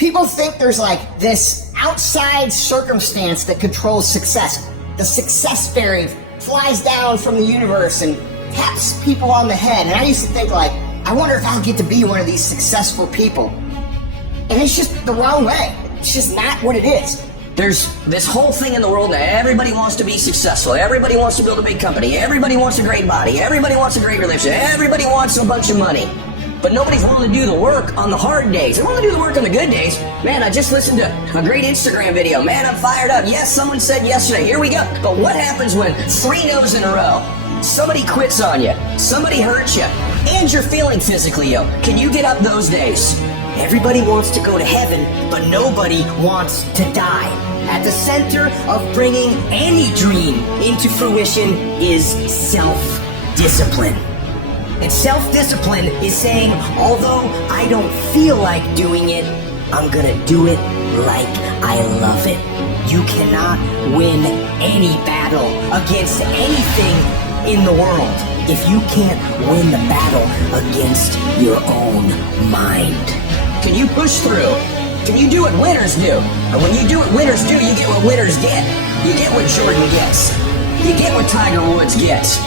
People think there's like this outside circumstance that controls success. The success fairy flies down from the universe and taps people on the head. And I used to think like, I wonder if I'll get to be one of these successful people. And it's just the wrong way. It's just not what it is. There's this whole thing in the world that everybody wants to be successful. Everybody wants to build a big company. Everybody wants a great body. Everybody wants a great relationship. Everybody wants a bunch of money. But nobody's willing to do the work on the hard days. They're willing to do the work on the good days. Man, I just listened to a great Instagram video. Man, I'm fired up. Yes, someone said yesterday. Here we go. But what happens when 3 no's in a row? Somebody quits on you. Somebody hurts you. And you're feeling physically ill. Can you get up those days? Everybody wants to go to heaven, but nobody wants to die. At the center of bringing any dream into fruition is self-discipline. And self-discipline is saying, although I don't feel like doing it, I'm gonna do it like I love it. You cannot win any battle against anything in the world if you can't win the battle against your own mind. Can you push through? Can you do what winners do? And when you do what winners do, you get what winners get. You get what Jordan gets. You get what Tiger Woods gets.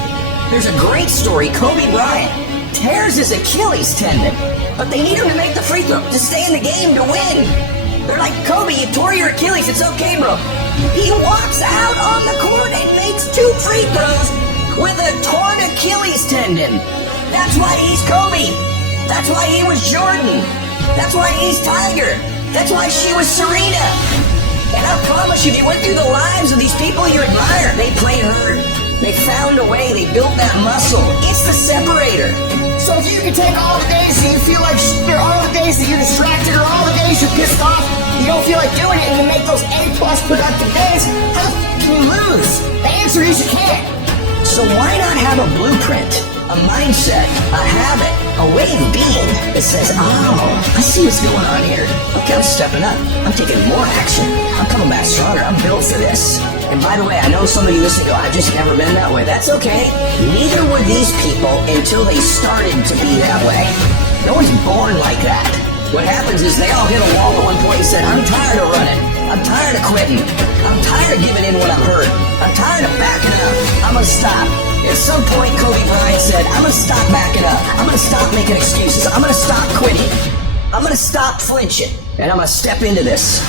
There's a great story. Kobe Bryant tears his Achilles tendon, but they need him to make the free throw, to stay in the game, to win. They're like, Kobe, you tore your Achilles. It's okay, bro. He walks out on the court and makes 2 free throws with a torn Achilles tendon. That's why he's Kobe. That's why he was Jordan. That's why he's Tiger. That's why she was Serena. And I promise you, if you went through the lives of these people you admire, they played hard. They found a way. They built that muscle. It's the separator. So if you can take all the days that you feel like shit, or all the days that you're distracted, or all the days you're pissed off, you don't feel like doing it, and you make those A+ productive days, how the f*** can you lose? The answer is you can't. So why not have a blueprint, a mindset, a habit, a way of being that says, oh, I see what's going on here. Okay, I'm stepping up. I'm taking more action. I'm coming back stronger. I'm built for this. And by the way, I know some of you listening go, I've just never been that way. That's okay. Neither were these people until they started to be that way. No one's born like that. What happens is they all hit a wall at one point and said, I'm tired of running. I'm tired of quitting. I'm tired of giving in when I'm hurt. I'm tired of backing up. I'm gonna stop. At some point, Kobe Bryant said, I'm gonna stop backing up. I'm gonna stop making excuses. I'm gonna stop quitting. I'm gonna stop flinching. And I'm gonna step into this.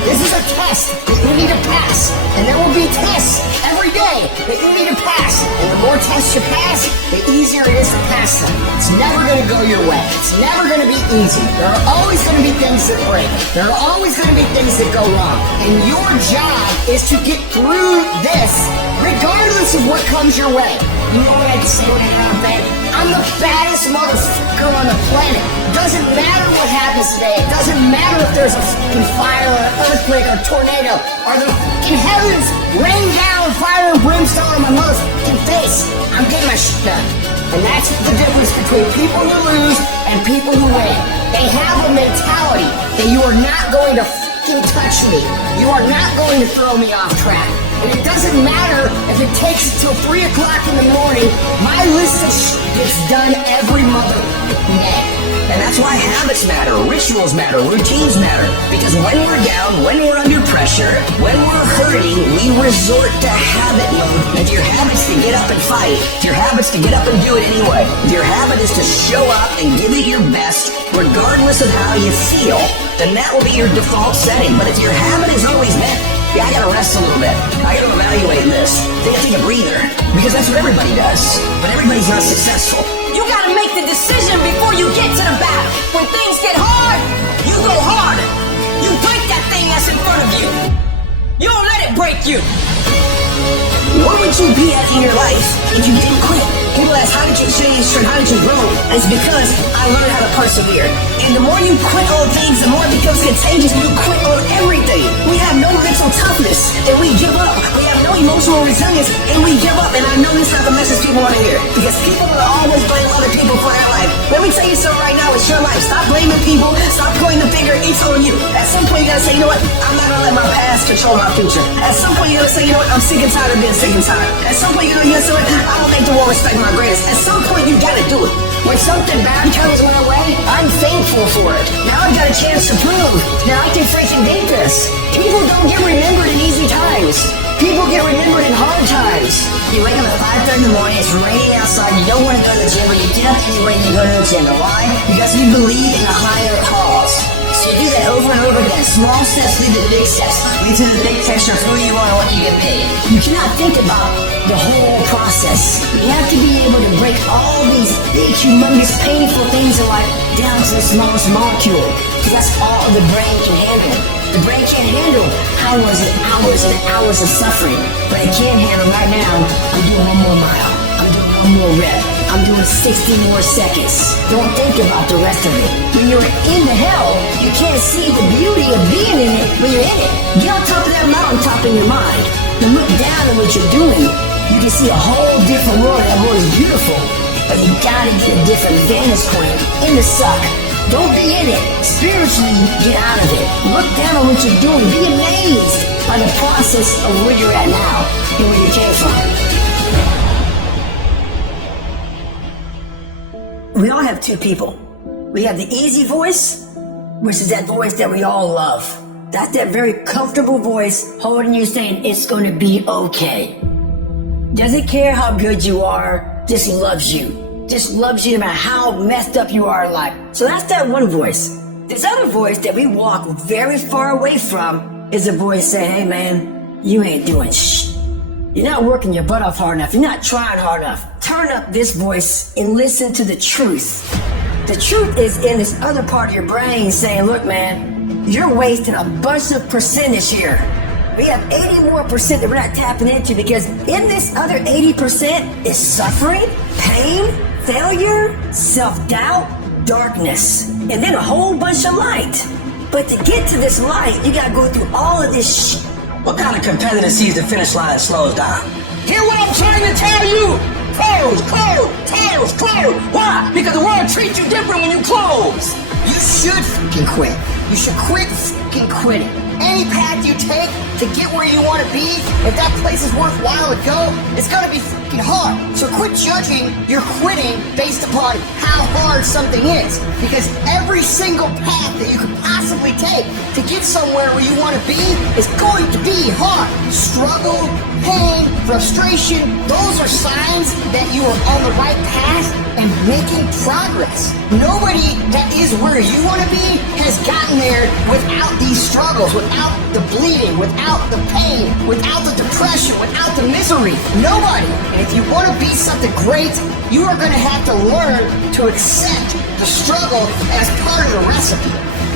This is a test that you need to pass. And there will be tests every day that you need to pass. And the more tests you pass, the easier it is to pass them. It's never going to go your way. It's never going to be easy. There are always going to be things that break. There are always going to be things that go wrong. And your job is to get through this regardless of what comes your way. You know what I say when I get out of bed? I'm the baddest motherfucker on the planet. It doesn't matter what happens today. It doesn't matter if there's a fucking fire or an earthquake or a tornado or the fucking heavens rain down fire and brimstone on my motherfucking face. I'm getting my shit done. And that's the difference between people who lose and people who win. They have a mentality that you are not going to fucking touch me. You are not going to throw me off track. And it doesn't matter if it takes until 3 o'clock in the morning. My list of shit gets done every motherfucking day. And that's why habits matter, rituals matter, routines matter. Because when we're down, when we're under pressure, when we're hurting, we resort to habit mode. If your habit's to get up and fight, if your habit's to get up and do it anyway, if your habit is to show up and give it your best, regardless of how you feel, then that will be your default setting. But if your habit is always meant, yeah, I gotta rest a little bit. I gotta evaluate this. I gotta take a breather. Because that's what everybody does. But everybody's not successful. You gotta make the decision before you get to the battle. When things get hard, you go harder. You break that thing that's in front of you. You don't let it break you. Where would you be at in your life if you didn't quit? People ask, how did you change or how did you grow? And it's because I learned how to persevere. And the more you quit on things, the more it becomes contagious. You quit on everything. We have no mental toughness and we give up. We have no emotional resilience and we give up. And I know this is not the message people want to hear. Because people will always blame other people for their life. Let me tell you something right now, it's your life. Stop blaming people. Stop pointing the finger. It's on you. At some point you gotta say, you know what? I'm not gonna let my past control my future. At some point you gotta say, you know what? I'm sick and tired of being sick and tired. At some point you gotta say, I don't make the world respect my greatest. At some point, you gotta do it. When something bad comes my way, I'm thankful for it. Now I've got a chance to prove that I can freaking beat this. People don't get remembered in easy times. People get remembered in hard times. You wake up at 5:30 in the morning, it's raining outside, you don't want to go to the gym, but you get up anyway and you go to the gym. Why? Because you believe in a higher cause. So you do that over and over again. Small steps lead to the big steps. Lead to the big picture of who you are and what you can be. You cannot think about the whole process. You have to be able to break all these big, humongous, painful things in life down to the smallest molecule. Because that's all the brain can handle. The brain can't handle hours and hours and hours of suffering. But it can handle right now, I'm doing one more mile. I'm doing one more rep. I'm doing 60 more seconds. Don't think about the rest of it. When you're in the hell, you can't see the beauty of being in it when you're in it. Get on top of that mountaintop in your mind and look down at what you're doing. You can see a whole different world. That world is beautiful. But you gotta get a different vantage point in the suck. Don't be in it. Spiritually, get out of it. Look down on what you're doing. Be amazed by the process of where you're at now and where you came from. We all have two people. We have the easy voice, which is that voice that we all love. That's that very comfortable voice holding you saying it's going to be okay. Doesn't care how good you are, just loves you. Just loves you no matter how messed up you are in life. So that's that one voice. This other voice that we walk very far away from is a voice saying, hey man, you ain't doing shh. You're not working your butt off hard enough. You're not trying hard enough. Turn up this voice and listen to the truth. The truth is in this other part of your brain saying, look man, you're wasting a bunch of percentage here. We have 80 more percent that we're not tapping into because in this other 80% is suffering, pain, failure, self-doubt, darkness, and then a whole bunch of light. But to get to this light, you gotta go through all of this shit. What kind of competitor sees the finish line and slows down? Hear what I'm trying to tell you? Close, close, close, close. Why? Because the world treats you different when you close. You should fucking quit. You should quit fucking quitting. Any path you take to get where you want to be, if that place is worthwhile to go, it's gonna be fucking hard. So quit judging your quitting based upon how hard something is. Because every single path that you could possibly take to get somewhere where you want to be is going to be hard. Struggle, pain, frustration, those are signs that you are on the right path and making progress. Nobody that is where you want to be has gotten there without these struggles, without the bleeding, without the pain, without the depression, without the misery. Nobody. And if you want to be something great, you are going to have to learn to accept the struggle as part of the recipe.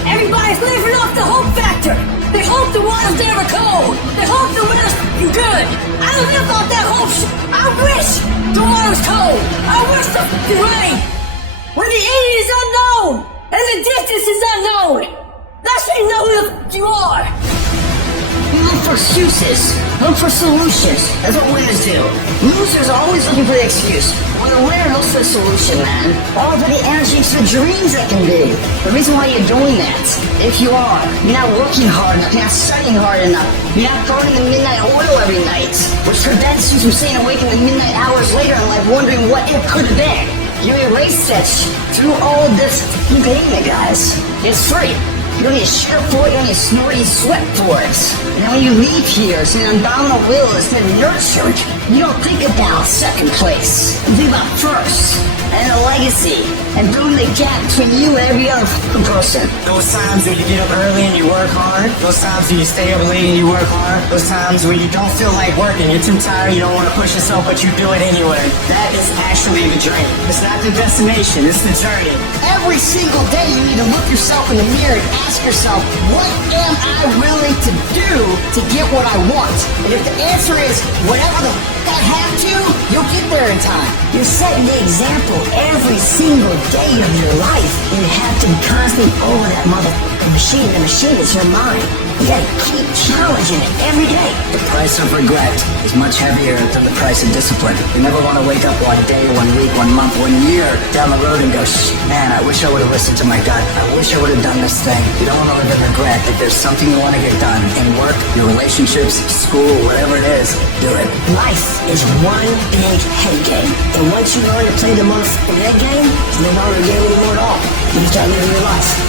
Everybody's living off the hope factor. They hope the water's never cold. They hope the weather's good. I don't live off that hope shit. I wish the water's cold. I wish the rain. When the end is unknown and the distance is unknown, that's when you know who the you are. We look for excuses. Look for solutions. That's what winners do. Losers are always looking for the excuse. When a winner looks for a solution, man. All for the energy for dreams that can be. The reason why you're doing that, if you are, you're not working hard enough, you're not studying hard enough, you're not burning the midnight oil every night, which prevents you from staying awake in the midnight hours later in life wondering what it could have been. You erase that through all this payment, guys. It's free. You don't need to shirt for it, you don't need to snort, you sweat for it. And then when you leave here, it's an abdominal will, it's been nurtured. You don't think about second place. You think about first, and a legacy, and building the gap between you and every other person. Those times when you get up early and you work hard, those times when you stay up late and you work hard, those times when you don't feel like working, you're too tired, you don't want to push yourself, but you do it anyway. That is actually the dream. It's not the destination, it's the journey. Every single day you need to look yourself in the mirror and ask yourself, what am I willing to do to get what I want? And if the answer is, whatever the I have to, you'll get there in time. You're setting the example every single day of your life. You have to be constantly over that motherfucker. the machine is your mind. You gotta keep challenging it every day. The price of regret is much heavier than the price of discipline. You never want to wake up one day, 1 week, 1 month, 1 year down the road and go, man, I wish I would have listened to my gut. I wish I would have done this thing. You don't want to live in regret. If there's something you want to get done in work, your relationships, school, whatever it is, do it. Life is one big head game. And once you learn to play the motherfucking head game, it's no longer a game anymore at all. You start living your life.